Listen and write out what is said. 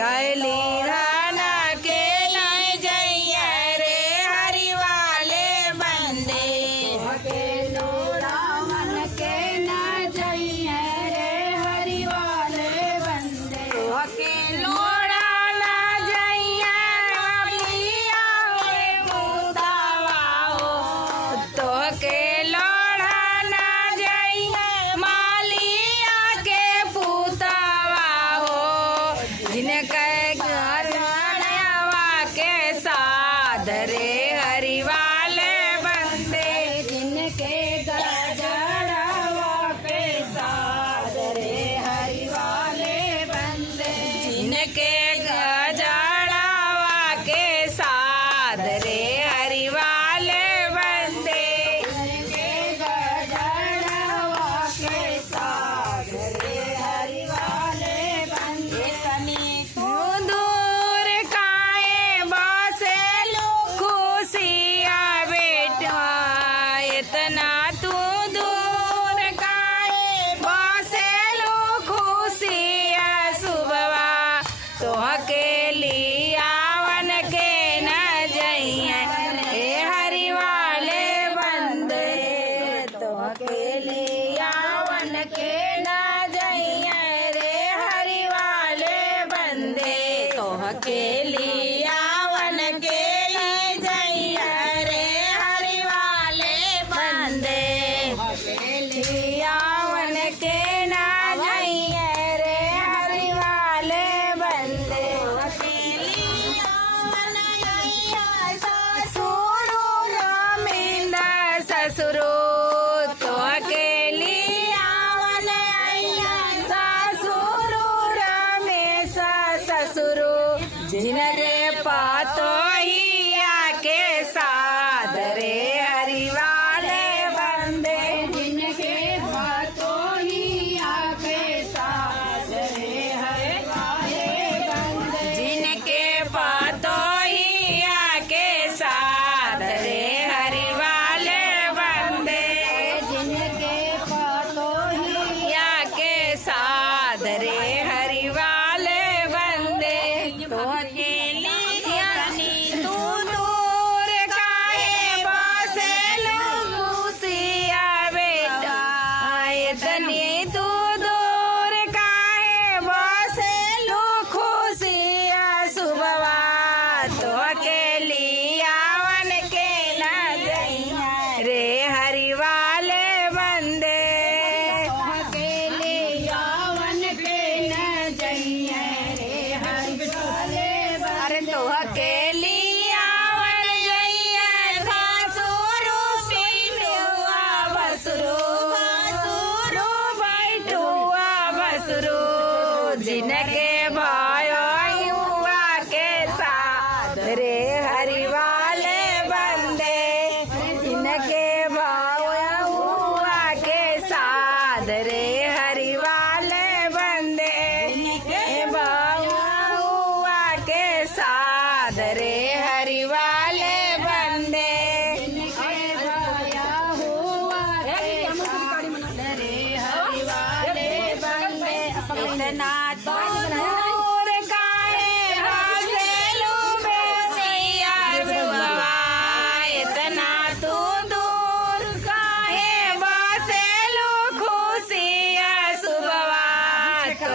कैली राना के नहीं जइया रे हरि वाले बंदे के लोड़ा मन के न जइया रे हरि वाले बंदे के लोड़ा ना जइया लिया रे मुदावा हो तो के लोड़ा ना जइया मालिया के पुतावा हो जिनके घर के साथ रे हरि वाले बंदे जिनके गजड़वा के साथ रे हरि वाले बंदे जिनके गजड़वा के साथ रे हरि वाले बंदे जिनके गजड़वा के साथ रे हरि वाले बंदे तू दूर काए बसे खुशिया बेटा इतना तू दूर काए बसे खुशिया सुबवा तो अकेली आवन के न जइया हे हरि वाले बंदे तो अकेली आवन के न जइया रे हरि वाले बंदे तो अकेली आवन के ले जइया रे हरि वाले बंदे अकेली आवन के ना जइया रे हरि वाले बंदे अकेली आवन जइया ससुरो रामिंदा ससुरो तो अकेली आवन आइया ससुरो रमेश ससुरो जिनके पातो ही आके साथ रे हरि वाले बंदे जिनके बातों ही आके साथ रे हरि वाले बंदे जिनके पातो ही आके साथ रे हरि वाले बंदे जिनके बातों ही आके साथ रे हरि वाले बंदे तो अकेली यानी तू दूर काहे बसे खुशिया बेटा इतनी तू दूर काहे बसे खुशिया सुबवा तो अकेली आवन के न जइया रे हरि वाले बंदे अकेले यावन के न जइया रे हरि वाले अरे तो अकेली आवन जइया ससुरो बैठुआ बसुरो ससुरो बैठुआ बसुरो जिनके भयो युवा के साथ रे हरि वाले बंदे जिनके भयो हुआ के साथ रे हरि वाले बंदे भयो हुआ के साथ रे हरि वाले बंदे आया हुआ के साथ रे हरि वाले बंदे इतना तो दूर काहे बसेलू बेसिया सुबवा इतना तू दूर काहे बसेलू खुशिया सुबवा तो